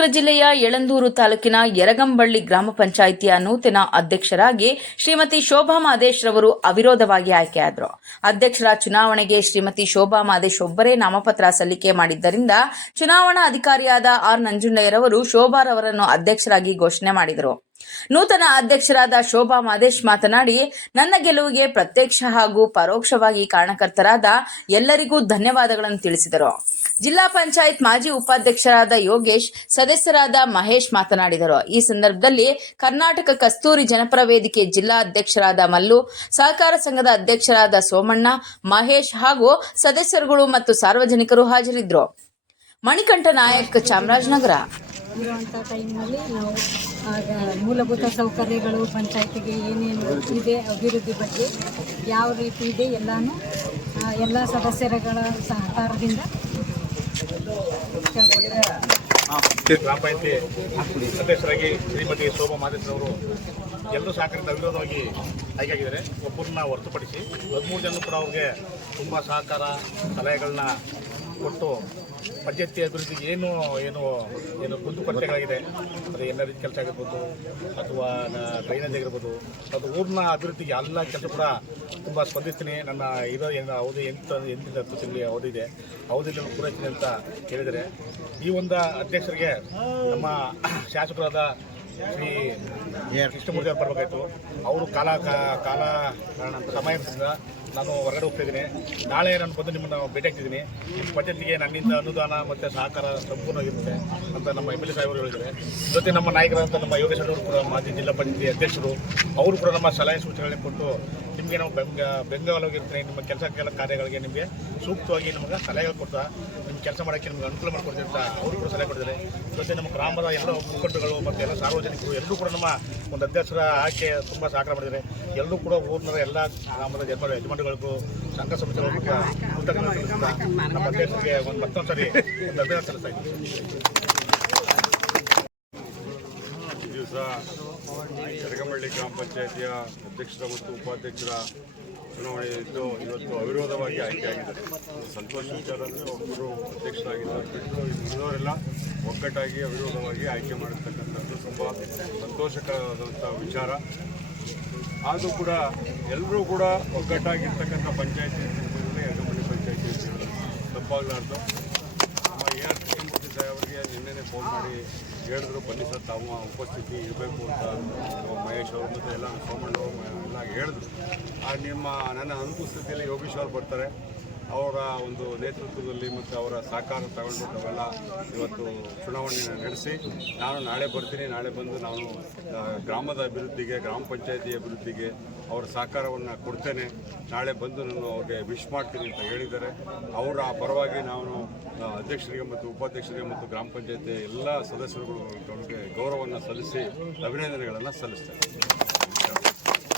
ಚಾಮರಾಜನಗರ ಜಿಲ್ಲೆಯ ಯಳಂದೂರು ತಾಲೂಕಿನ ಯರಗಂಬಳ್ಳಿ ಗ್ರಾಮ ಪಂಚಾಯಿತಿಯ ನೂತನ ಅಧ್ಯಕ್ಷರಾಗಿ ಶ್ರೀಮತಿ ಶೋಭಾ ಮಾದೇಶ್ ರವರು ಅವಿರೋಧವಾಗಿ ಆಯ್ಕೆಯಾದರು. ಅಧ್ಯಕ್ಷರ ಚುನಾವಣೆಗೆ ಶ್ರೀಮತಿ ಶೋಭಾ ಮಾದೇಶ್ ಒಬ್ಬರೇ ನಾಮಪತ್ರ ಸಲ್ಲಿಕೆ ಮಾಡಿದ್ದರಿಂದ ಚುನಾವಣಾ ಅಧಿಕಾರಿಯಾದ ಆರ್ ನಂಜುಂಡಯ್ಯರವರು ಶೋಭಾರವರನ್ನು ಅಧ್ಯಕ್ಷರಾಗಿ ಘೋಷಣೆ ಮಾಡಿದರು. ನೂತನ ಅಧ್ಯಕ್ಷರಾದ ಶೋಭಾ ಮಾದೇಶ್ ಮಾತನಾಡಿ, ನನ್ನ ಗೆಲುವಿಗೆ ಪ್ರತ್ಯಕ್ಷ ಹಾಗೂ ಪರೋಕ್ಷವಾಗಿ ಕಾರಣಕರ್ತರಾದ ಎಲ್ಲರಿಗೂ ಧನ್ಯವಾದಗಳನ್ನು ತಿಳಿಸಿದರು. ಜಿಲ್ಲಾ ಪಂಚಾಯತ್ ಮಾಜಿ ಉಪಾಧ್ಯಕ್ಷರಾದ ಯೋಗೇಶ್, ಸದಸ್ಯರಾದ ಮಹೇಶ್ ಮಾತನಾಡಿದರು. ಈ ಸಂದರ್ಭದಲ್ಲಿ ಕರ್ನಾಟಕ ಕಸ್ತೂರಿ ಜನಪರ ವೇದಿಕೆ ಜಿಲ್ಲಾ ಅಧ್ಯಕ್ಷರಾದ ಮಲ್ಲು, ಸಹಕಾರ ಸಂಘದ ಅಧ್ಯಕ್ಷರಾದ ಸೋಮಣ್ಣ, ಮಹೇಶ್ ಹಾಗೂ ಸದಸ್ಯರುಗಳು ಮತ್ತು ಸಾರ್ವಜನಿಕರು ಹಾಜರಿದ್ದರು. ಮಣಿಕಂಠ ನಾಯಕ್, ಚಾಮರಾಜನಗರ. ಇರುವಂಥ ಟೈಮ್ನಲ್ಲಿ ನಾವು ಮೂಲಭೂತ ಸೌಕರ್ಯಗಳು ಪಂಚಾಯತಿಗೆ ಏನೇನು ಇದೆ, ಅಭಿವೃದ್ಧಿ ಬಗ್ಗೆ ಯಾವ ರೀತಿ ಇದೆ ಎಲ್ಲನೂ ಎಲ್ಲ ಸದಸ್ಯರುಗಳ ಸಹಕಾರದಿಂದ ಗ್ರಾಮ ಪಂಚಾಯತಿ ಸದಸ್ಯರಾಗಿ ಶ್ರೀಮತಿ ಶೋಭಾ ಮಾದೇಶ್ ಅವರು ಎಲ್ಲರೂ ಸಹಕಾರದಿಂದ ಅವಿರೋಧವಾಗಿ ಆಯ್ಕೆಯಾಗಿದ್ದಾರೆ. ಒಬ್ಬರನ್ನ ಹೊರತುಪಡಿಸಿ 13 ಜನ ಕೂಡ ಅವ್ರಿಗೆ ತುಂಬ ಸಹಕಾರ ಸಲಹೆಗಳನ್ನ ಕೊಟ್ಟು ಪಂಚಾಯತಿ ಅಭಿವೃದ್ಧಿಗೆ ಏನು ಕುಂದುಕೊರತೆಗಳಾಗಿದೆ, ಅದು ಎಲ್ಲ ರೀತಿ ಕೆಲಸ ಆಗಿರ್ಬೋದು ಅಥವಾ ಡ್ರೈನೇಜ್ ಆಗಿರ್ಬೋದು, ಅದು ಊರಿನ ಅಭಿವೃದ್ಧಿಗೆ ಎಲ್ಲ ಕೆಲಸ ಕೂಡ ತುಂಬ ಸ್ಪಂದಿಸ್ತೀನಿ. ನನ್ನ ಅವಧಿ 8 ತಿಂಗಳ ಅವಧಿದೆ, ಅವಧಿಯಲ್ಲಿ ಪೂರೈಸ್ತೀನಿ ಅಂತ ಹೇಳಿದರೆ, ಈ ಒಂದು ಅಧ್ಯಕ್ಷರಿಗೆ ನಮ್ಮ ಶಾಸಕರಾದ ಶ್ರೀ ಕೃಷ್ಣಮೂರ್ತಿ ಅವರು ಬರಬೇಕಾಯಿತು. ಅವರು ಕಾಲ ಸಮಯದಿಂದ ನಾನು ಹೊರಗಡೆ ಹೋಗ್ತಾಯಿದ್ದೀನಿ. ನಾಳೆ ನಾನು ಬಂದು ನಿಮ್ಮನ್ನು ಭೇಟಿ ಆಗ್ತಿದ್ದೀನಿ. ನಿಮ್ಮ ಪಂಚಾಯತಿಗೆ ನನ್ನಿಂದ ಅನುದಾನ ಮತ್ತು ಸಹಕಾರ ಸಂಪೂರ್ಣವಾಗಿರುತ್ತೆ ಅಂತ ನಮ್ಮ MLA ಸಾಹೇಬರು ಹೇಳಿದ್ದಾರೆ. ಜೊತೆ ನಮ್ಮ ನಾಯಕರಾದಂಥ ನಮ್ಮ ಯೋಗೇಶ್ ಅವರು ಕೂಡ ಮಾಜಿ ಜಿಲ್ಲಾ ಪಂಚಾಯತಿ ಅಧ್ಯಕ್ಷರು, ಅವರು ಕೂಡ ನಮ್ಮ ಸಲಹೆ ಸೂಚನೆಗಳನ್ನು ಕೊಟ್ಟು ನಿಮಗೆ ನಾವು ಬೆಂಗಾವಲಾಗಿರ್ತೀನಿ, ನಿಮ್ಮ ಕೆಲಸ ಕಾರ್ಯಗಳಿಗೆ ನಿಮಗೆ ಸೂಕ್ತವಾಗಿ ನಮಗೆ ಸಲಹೆಗಳು ಕೊಡ್ತಾ ನಿಮ್ಮ ಕೆಲಸ ಮಾಡೋಕ್ಕೆ ನಿಮಗೆ ಅನುಕೂಲ ಮಾಡಿಕೊಡ್ತೀವಿ ಅಂತ ಅವರು ಕೂಡ ಸಲಹೆ ಕೊಟ್ಟಿದ್ದಾರೆ. ಜೊತೆ ನಮ್ಮ ಗ್ರಾಮದ ಎಲ್ಲ ಮುಖಂಡರುಗಳು ಮತ್ತು ಎಲ್ಲ ಸಾರ್ವಜನಿಕರು ಎಲ್ಲರೂ ಕೂಡ ನಮ್ಮ ಒಂದು ಅಧ್ಯಕ್ಷರ ಆಯ್ಕೆ ತುಂಬ ಸಹಕಾರ ಮಾಡಿದ್ದಾರೆ. ಎಲ್ಲರೂ ಕೂಡ ಊರಿನ ಎಲ್ಲ ಗ್ರಾಮದ ಯಜಮಾನಗಳಿಗೂ ಸಂಘ ಸಂಸ್ಥೆಗಳಿಗೂ ಕೂಡ ನಮ್ಮ ಅಧ್ಯಕ್ಷರಿಗೆ ಮತ್ತೊಂದು ಸರಿ ಒಂದು ಅಭಿನಂದನೆ ಸಲ್ಲಿಸ್ತಾ ಇದ್ದೀವಿ. ಈ ದಿವಸ ಯರಗಂಬಳ್ಳಿ ಗ್ರಾಮ ಪಂಚಾಯಿತಿಯ ಅಧ್ಯಕ್ಷರ ಮತ್ತು ಉಪಾಧ್ಯಕ್ಷರ ಚುನಾವಣೆ ಇದ್ದು ಇವತ್ತು ಅವಿರೋಧವಾಗಿ ಆಯ್ಕೆಯಾಗಿದ್ದಾರೆ. ಸಂತೋಷ ವಿಚಾರ ಅಂದರೆ ಒಬ್ಬರು ಅಧ್ಯಕ್ಷರಾಗಿದ್ದಾರೆ ಬಿಟ್ಟು ಇನ್ನೋರೆಲ್ಲ ಒಗ್ಗಟ್ಟಾಗಿ ಅವಿರೋಧವಾಗಿ ಆಯ್ಕೆ ಮಾಡಿರ್ತಕ್ಕಂಥದ್ದು ತುಂಬ ಸಂತೋಷಕರವಾದಂಥ ವಿಚಾರ. ಆದರೂ ಕೂಡ ಎಲ್ಲರೂ ಕೂಡ ಒಗ್ಗಟ್ಟಾಗಿರ್ತಕ್ಕಂಥ ಪಂಚಾಯತಿ ಯರಗಂಬಳ್ಳಿ ಪಂಚಾಯತಿ ಅಂತ ಹೇಳೋದು ತಪ್ಪಾಗಲಾರ್ದು. ನಮ್ಮ AR ಕೃಷ್ಣಮೂರ್ತಿ ಸಾಹೇಬರಿಗೆ ನಿನ್ನೆನೇ ಫೋನ್ ಮಾಡಿ ಹೇಳಿದ್ರು, ಬನ್ನಿ ಸರ್ ತಾವು ಉಪಸ್ಥಿತಿ ಇರಬೇಕು ಅಂತ. ಮಹೇಶ್ ಅವರು ಮತ್ತು ಎಲ್ಲ ಸೋಮಣ್ಣ ಎಲ್ಲ ಹೇಳಿದ್ರು. ನನ್ನ ಅನುಪಸ್ಥಿತಿಯಲ್ಲಿ ಯೋಗೇಶ್ ಅವರು ಬರ್ತಾರೆ. ಅವರ ಒಂದು ನೇತೃತ್ವದಲ್ಲಿ ಮತ್ತು ಅವರ ಸಹಕಾರ ತಗೊಂಡು ನಾವೆಲ್ಲ ಇವತ್ತು ಚುನಾವಣೆಯನ್ನು ನಡೆಸಿ ನಾನು ನಾಳೆ ಬರ್ತೀನಿ. ನಾಳೆ ಬಂದು ನಾನು ಗ್ರಾಮದ ಅಭಿವೃದ್ಧಿಗೆ, ಗ್ರಾಮ ಪಂಚಾಯತಿ ಅಭಿವೃದ್ಧಿಗೆ ಅವರ ಸಹಕಾರವನ್ನು ಕೊಡ್ತೇನೆ. ನಾಳೆ ಬಂದು ನಾನು ಅವ್ರಿಗೆ ವಿಶ್ ಮಾಡ್ತೀನಿ ಅಂತ ಹೇಳಿದ್ದಾರೆ. ಅವರ ಪರವಾಗಿ ನಾನು ಅಧ್ಯಕ್ಷರಿಗೆ ಮತ್ತು ಉಪಾಧ್ಯಕ್ಷರಿಗೆ ಮತ್ತು ಗ್ರಾಮ ಪಂಚಾಯತಿ ಎಲ್ಲ ಸದಸ್ಯರುಗಳಿಗೆ ಗೌರವವನ್ನು ಸಲ್ಲಿಸಿ ಅಭಿನಂದನೆಗಳನ್ನು ಸಲ್ಲಿಸ್ತೇನೆ.